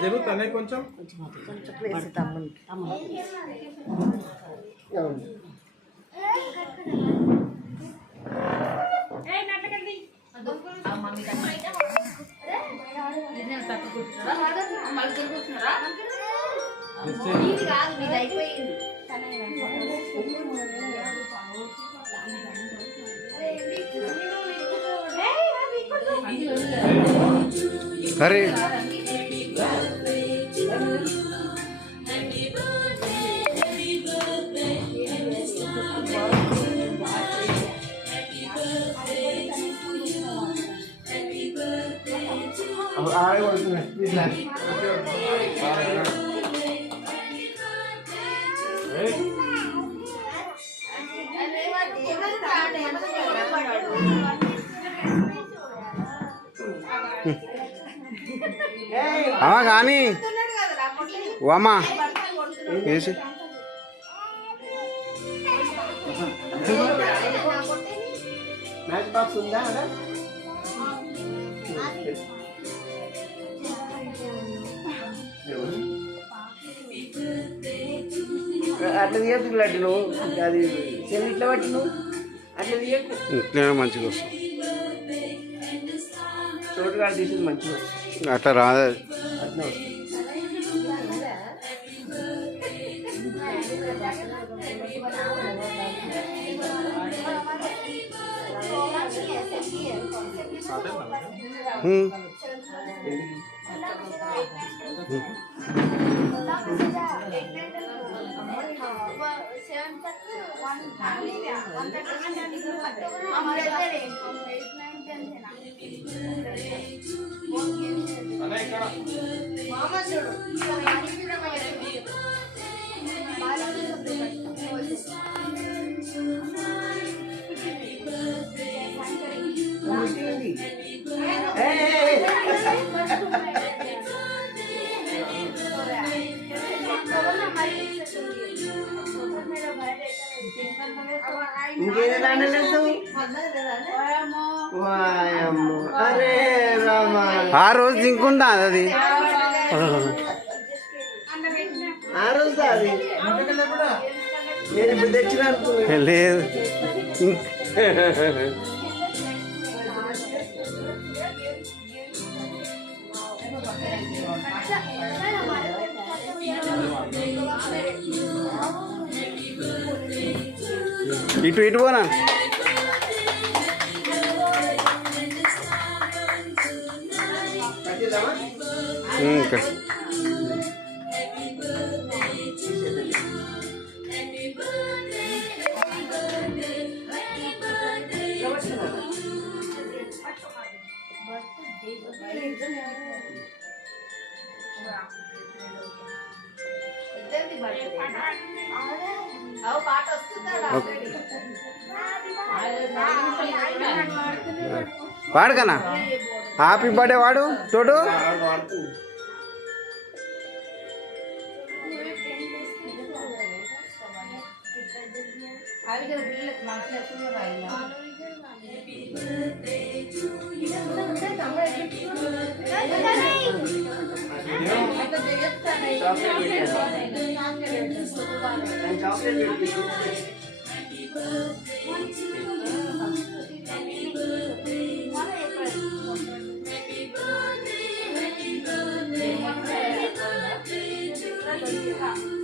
జరుగుతానే కొంచెం ప్లేస్ తమ్ముడు अरे అమ్మా కానీ అమ్మా వేసి మ్యాచ్ బాక్స్ ఉందా అట్లా తీయద్దు లడ్డు నువ్వు అది చెల్లి ఇట్లా పట్టి నువ్వు అట్లా తీయకు ఇట్లా మంచిగా వస్తుంది చోటుగా తీసేది మంచిగా వస్తుంది అట్లా రాదు అట్లా వస్తుంది ఇంకేది దాండలేదు అరే రామా ఆ రోజు ఇంకుందా అది ఆ రోజు అది నేను ఇప్పుడు తెచ్చిన లేదు ఇటు ఇటు పోనా ఇంకా వాడు కన్నా హ్యాపీ బర్త్డే వాడు చూడు Happy birthday to you.